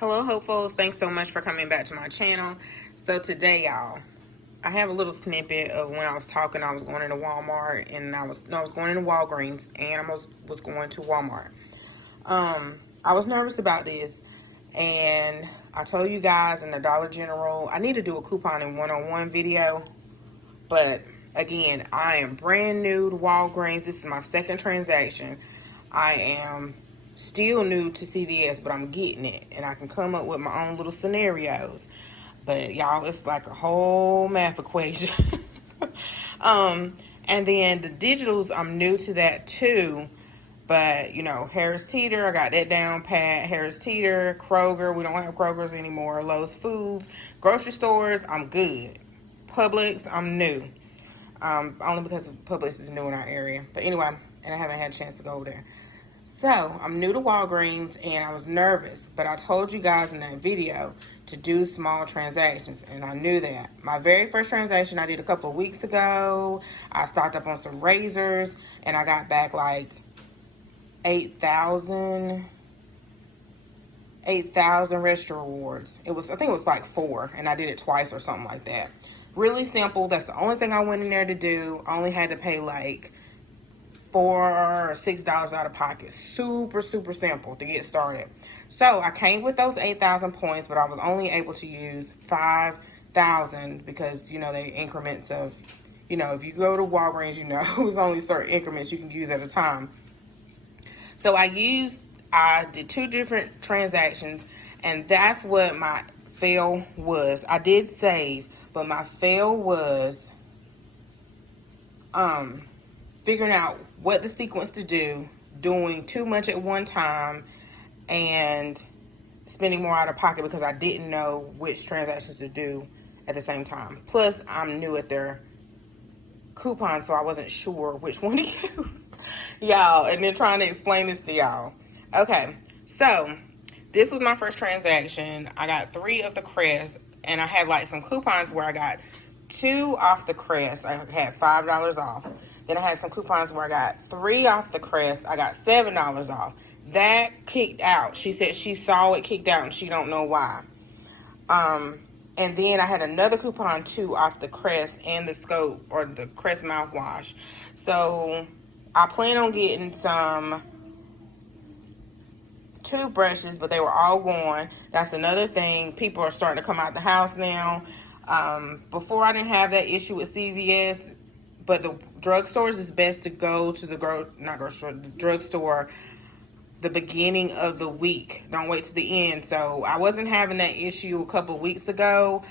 Hello, hopefuls. Thanks so much for coming back to my channel. So today, y'all, I have a little snippet of when I was talking. I was going into Walmart, and I was going into Walgreens, and I was going to Walmart. I was nervous about this, and I told you guys in the Dollar General, I need to do a couponing one-on-one video, but again, I am brand new to Walgreens. This is my second transaction. I am still new to CVS, but I'm getting it, and I can come up with my own little scenarios. But y'all, it's like a whole math equation. And then the digitals, I'm new to that too. But you know, Harris Teeter, I got that down pat. Harris Teeter, Kroger, we don't have Krogers anymore. Lowe's Foods, grocery stores, I'm good. Publix, I'm new. Only because Publix is new in our area. But anyway, and I haven't had a chance to go over there. So, I'm new to Walgreens, and I was nervous, but I told you guys in that video to do small transactions, and I knew that. My very first transaction I did a couple of weeks ago, I stocked up on some razors, and I got back like 8,000 Restra rewards. I think it was like 4, and I did it twice or something like that. Really simple. That's the only thing I went in there to do. I only had to pay like $4 or $6 out of pocket. Super simple to get started. So I came with those 8,000 points, but I was only able to use 5,000 because, you know, they increments of, you know, if you go to Walgreens, you know, it's only certain increments you can use at a time. So I did 2 different transactions, and that's what my fail was. I did save, but my fail was figuring out what the sequence to do, doing too much at one time, and spending more out of pocket because I didn't know which transactions to do at the same time. Plus, I'm new at their coupon, so I wasn't sure which one to use. Y'all, and then trying to explain this to y'all. Okay, so this was my first transaction. I got 3 of the Crest, and I had like some coupons where I got 2 off the Crest. I had $5 off. Then I had some coupons where I got 3 off the Crest. I got $7 off. That kicked out. She said she saw it kicked out and she don't know why. And then I had another coupon too off the Crest and the Scope, or the Crest mouthwash. So I plan on getting some toothbrushes, but they were all gone. That's another thing. People are starting to come out the house now. Before I didn't have that issue with CVS, but the drugstores is best to go to the drugstore the beginning of the week. Don't wait to the end. So I wasn't having that issue a couple of weeks ago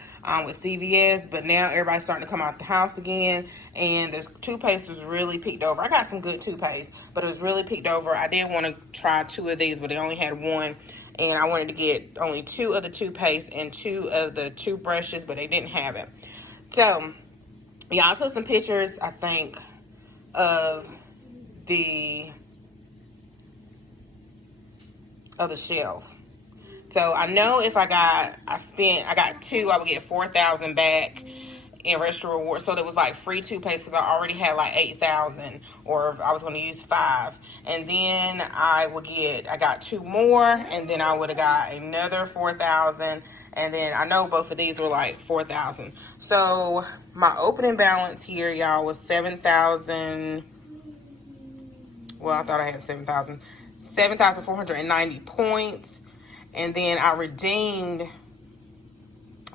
with CVS, but now everybody's starting to come out the house again, and the toothpaste was really peaked over. I got some good toothpaste, but it was really peaked over. I did want to try 2 of these, but they only had 1, and I wanted to get only 2 of the toothpaste and 2 of the toothbrushes, but they didn't have it. So y'all, took some pictures, I think, of the shelf. So I know if I got 2, I would get 4,000 back in restaurant rewards. So that was like free toothpaste because I already had like 8,000, or if I was going to use 5. And then I got 2 more, and then I would have got another 4,000. And then I know both of these were like 4,000. So my opening balance here, y'all, was 7,000. Well, I thought I had 7,490 points. And then I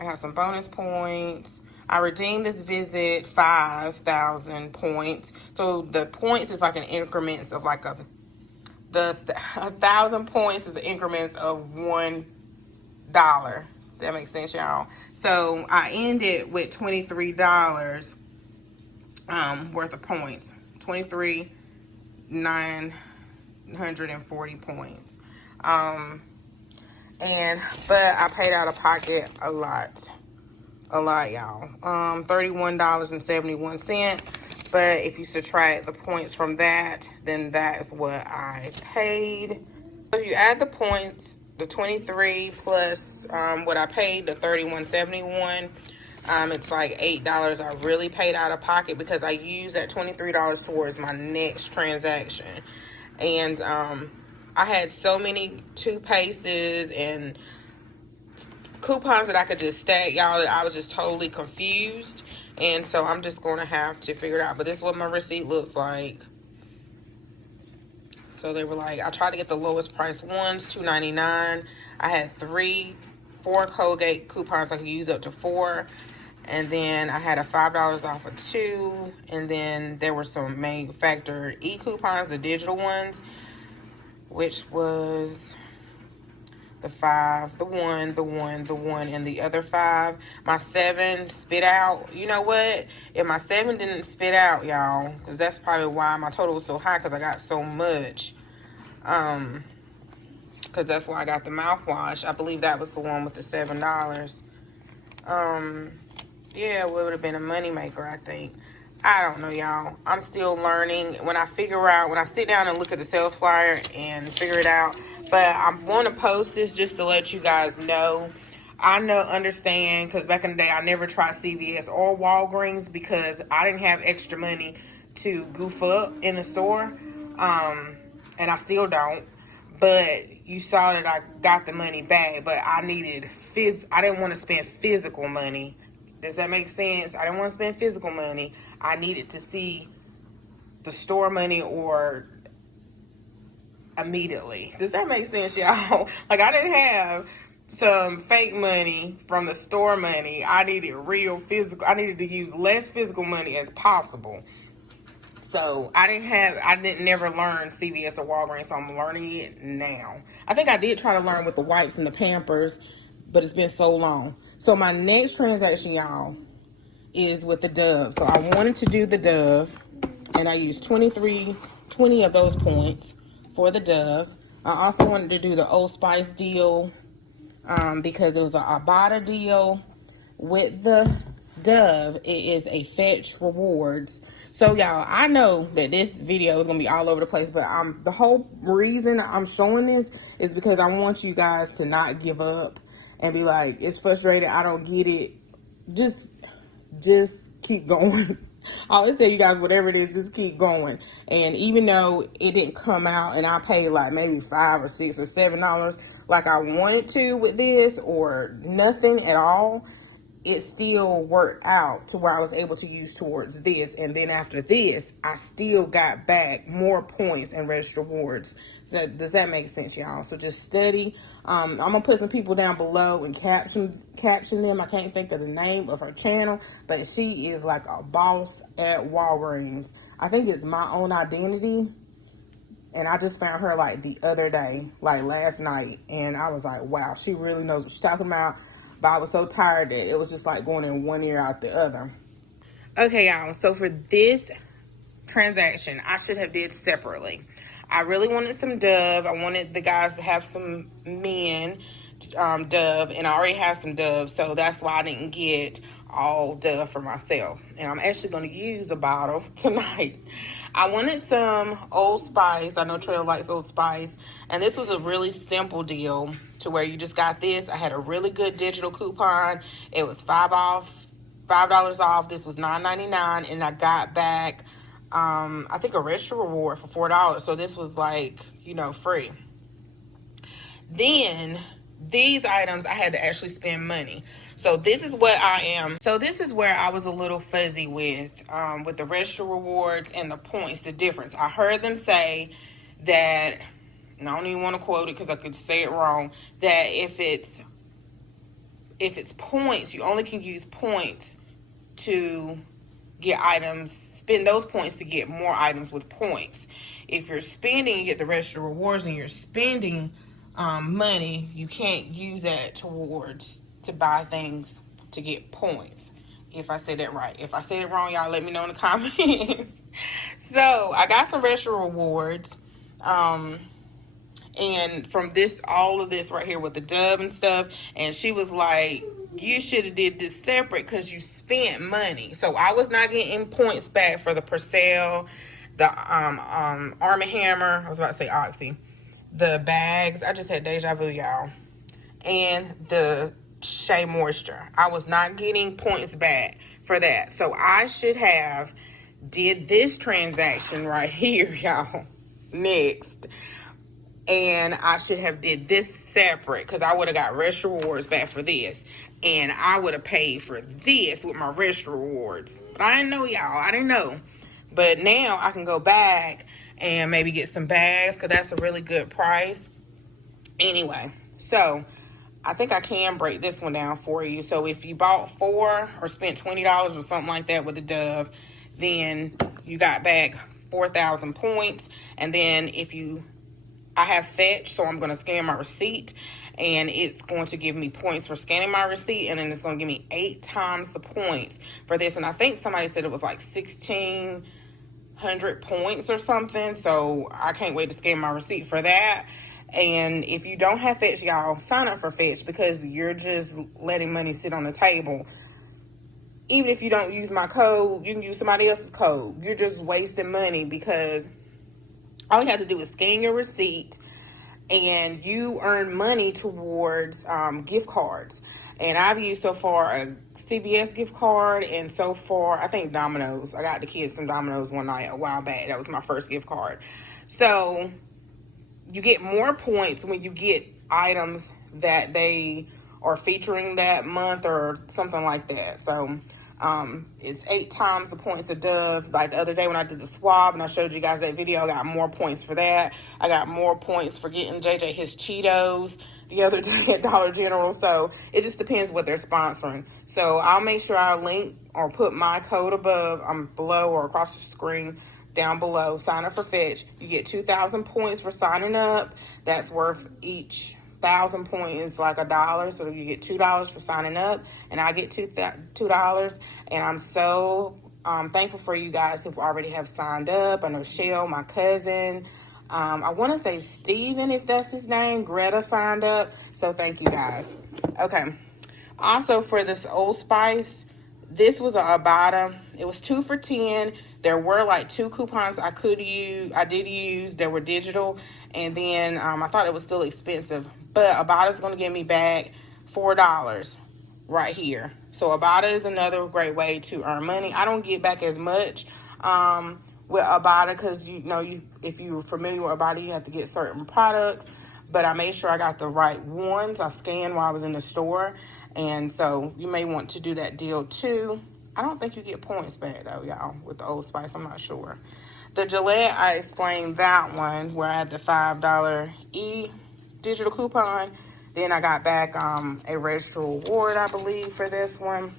got some bonus points. I redeemed this visit 5,000 points. So the points is like an increments of like 1,000 points is the increments of $1. That makes sense, y'all. So I ended with $23 worth of points. 23,940 points. But I paid out of pocket a lot, y'all. $31.71. But if you subtract the points from that, then that is what I paid. So if you add the points, the 23 plus what I paid, the $31.71, it's like $8 I really paid out of pocket because I used that $23 towards my next transaction. And I had so many toothpastes and coupons that I could just stack, y'all. I was just totally confused, and so I'm just going to have to figure it out. But this is what my receipt looks like. So they were like, I tried to get the lowest price ones, $2.99. I had 4 Colgate coupons. I could use up to 4. And then I had a $5 off of 2. And then there were some manufactured e-coupons, the digital ones, which was the 5, the 1, the 1, the 1, and the other 5. My 7 spit out. You know what? If my 7 didn't spit out, y'all, because that's probably why my total was so high, because I got so much. Because that's why I got the mouthwash. I believe that was the one with the $7. Yeah, it would have been a moneymaker, I think. I don't know, y'all. I'm still learning. When I sit down and look at the sales flyer and figure it out. But I'm going to post this just to let you guys know. Understand, because back in the day, I never tried CVS or Walgreens because I didn't have extra money to goof up in the store. And I still don't. But you saw that I got the money back, but I didn't want to spend physical money. Does that make sense? I didn't want to spend physical money. I needed to see the store money or immediately. Does that make sense, y'all? Like, I didn't have some fake money from the store money. I needed real physical. I needed to use less physical money as possible. So I didn't never learn CVS or Walgreens, so I'm learning it now. I think I did try to learn with the wipes and the Pampers, but it's been so long. So my next transaction, y'all, is with the Dove. So I wanted to do the Dove, and I used 20 of those points for the Dove. I also wanted to do the Old Spice deal because it was a Ibotta deal. With the Dove, it is a Fetch Rewards. So y'all, I know that this video is gonna be all over the place, but the whole reason I'm showing this is because I want you guys to not give up and be like, it's frustrating, I don't get it. Just keep going. I always tell you guys, whatever it is, just keep going. And even though it didn't come out and I paid like maybe $5 or $6 or $7 like I wanted to with this, or nothing at all, it still worked out to where I was able to use towards this. And then after this, I still got back more points and register rewards. So does that make sense, y'all? So just study. I'm gonna put some people down below and caption them. I can't think of the name of her channel, but she is like a boss at Walgreens. I think it's My Own Identity. And I just found her like the other day, like last night, and I was like, wow, she really knows what she's talking about. But I was so tired that it was just like going in one ear out the other. Okay, y'all. So for this transaction, I should have did separately. I really wanted some Dove. I wanted the guys to have some men Dove, and I already have some Dove, so that's why I didn't get all Dove for myself. And I'm actually going to use a bottle tonight. I wanted some Old Spice. I know Trail likes Old Spice. And this was a really simple deal to where you just got this. I had a really good digital coupon. It was $5 off. This was $9.99. And I got back, I think, a register reward for $4. So this was like, free. Then these items I had to actually spend money. So this is what I am. So this is where I was a little fuzzy with the register rewards and the points, the difference. I heard them say that, and I don't even want to quote it because I could say it wrong, that if it's points, you only can use points to get items, spend those points to get more items with points. If you're spending, you get the register rewards, and you're spending money, you can't use that to buy things to get points. If I said that right. If I said it wrong, y'all let me know in the comments. So I got some register rewards. And from all of this right here with the Dove and stuff, and she was like, you should have did this separate because you spent money. So I was not getting points back for the Purcell, the Arm & Hammer, I was about to say Oxy, the bags. I just had deja vu, y'all. And the Shea Moisture. I was not getting points back for that. So I should have did this transaction right here, y'all, next. and I should have did this separate because I would have got rest rewards back for this, and I would have paid for this with my rest rewards. But I didn't know, y'all. I didn't know. But now I can go back and maybe get some bags because that's a really good price. Anyway, so I think I can break this one down for you. So if you bought 4 or spent $20 or something like that with the Dove, then you got back 4,000 points. And then I have Fetch, so I'm going to scan my receipt, and it's going to give me points for scanning my receipt, and then it's going to give me 8 times the points for this. And I think somebody said it was like 1,600 points or something, so I can't wait to scan my receipt for that. And if you don't have Fetch, y'all, sign up for Fetch because you're just letting money sit on the table. Even if you don't use my code, you can use somebody else's code. You're just wasting money because all you have to do is scan your receipt and you earn money towards gift cards. And I've used so far a CVS gift card, and so far I think Domino's. I got the kids some Domino's one night a while back. That was my first gift card. So you get more points when you get items that they are featuring that month or something like that. So it's 8 times the points of Dove. Like the other day when I did the swab and I showed you guys that video, I got more points for that. I got more points for getting JJ his Cheetos the other day at Dollar General. So it just depends what they're sponsoring. So I'll make sure I link or put my code below or across the screen down below. Sign up for Fetch. You get 2,000 points for signing up. That's worth each 1,000 points is like $1, so you get $2 for signing up, and I get $2. And I'm so thankful for you guys who already have signed up. I know Shell, my cousin, I want to say Steven, if that's his name, Greta signed up. So thank you guys. Okay. Also for this Old Spice, this was a Ibotta. It was 2 for $10. There were like 2 coupons I did use that were digital, and then I thought it was still expensive, but Ibotta's going to give me back $4 right here. So Ibotta is another great way to earn money. I don't get back as much with Ibotta because if you're familiar with Ibotta, you have to get certain products, but I made sure I got the right ones. I scanned while I was in the store. And so you may want to do that deal too. I don't think you get points back though, y'all, with the Old Spice. I'm not sure. The Gillette, I explained that one where I had the $5 digital coupon. Then I got back a register reward, I believe, for this one.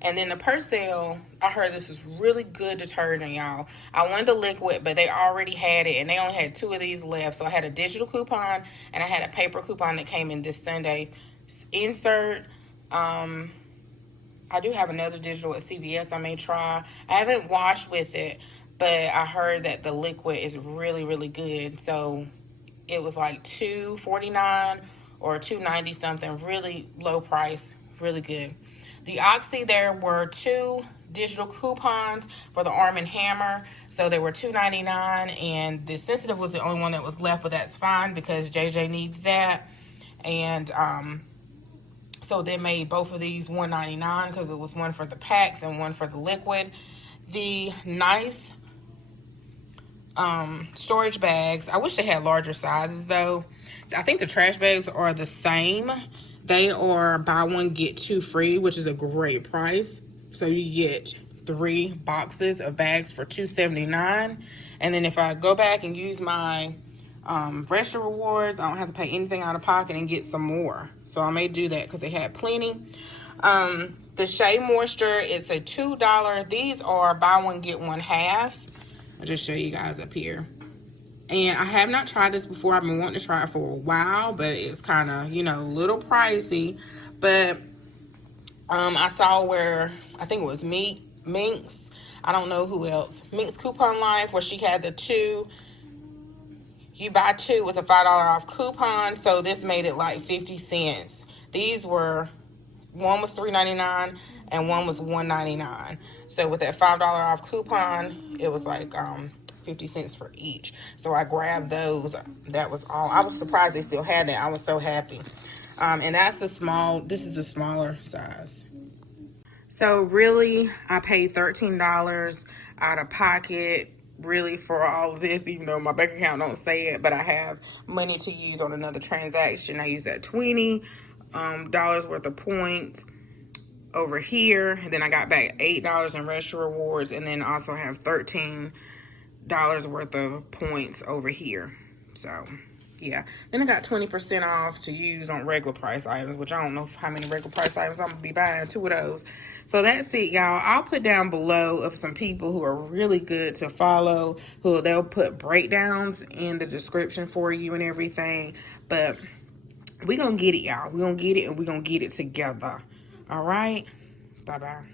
And then the Persil, I heard this is really good detergent, y'all. I wanted the liquid, but they already had it, and they only had 2 of these left. So I had a digital coupon, and I had a paper coupon that came in this Sunday. Insert. I do have another digital at CVS I may try. I haven't washed with it, but I heard that the liquid is really, really good. So it was like $2.49 or $2.90 something. Really low price, really good. The Oxy, there were 2 digital coupons for the Arm & Hammer. So they were $2.99, and the Sensitive was the only one that was left, but that's fine because JJ needs that. And so they made both of these $1.99 because it was one for the packs and one for the liquid. The nice storage bags, I wish they had larger sizes though. I think the trash bags are the same. They are buy one get 2 free, which is a great price. So you get 3 boxes of bags for $2.79. And then if I go back and use my Restra rewards, I don't have to pay anything out of pocket and get some more. So I may do that because they had plenty. The Shea Moisture, it's a $2. These are buy one get one half. I'll just show you guys up here. And I have not tried this before. I've been wanting to try it for a while, but it's kind of, a little pricey. But I saw where, I think it was Minx, I don't know who else, Minx Coupon Life, where she had the 2. You buy 2 was a $5 off coupon, so this made it like 50 cents. These were, one was $3.99 and one was $1.99. So with that $5 off coupon, it was like 50 cents for each. So I grabbed those. That was all. I was surprised they still had that. I was so happy. And that's the small, this is the smaller size. So really, I paid $13 out of pocket really for all of this, even though my bank account don't say it, but I have money to use on another transaction. I use that $20 worth of points over here, and then I got back $8 in restaurant rewards, and then also have $13 worth of points over here. So yeah, then I got 20% off to use on regular price items, which I don't know how many regular price items I'm gonna be buying, 2 of those. So that's it, y'all. I'll put down below of some people who are really good to follow, who they'll put breakdowns in the description for you and everything. But we gonna get it, y'all. We gonna get it, and we gonna get it together. All right, bye bye.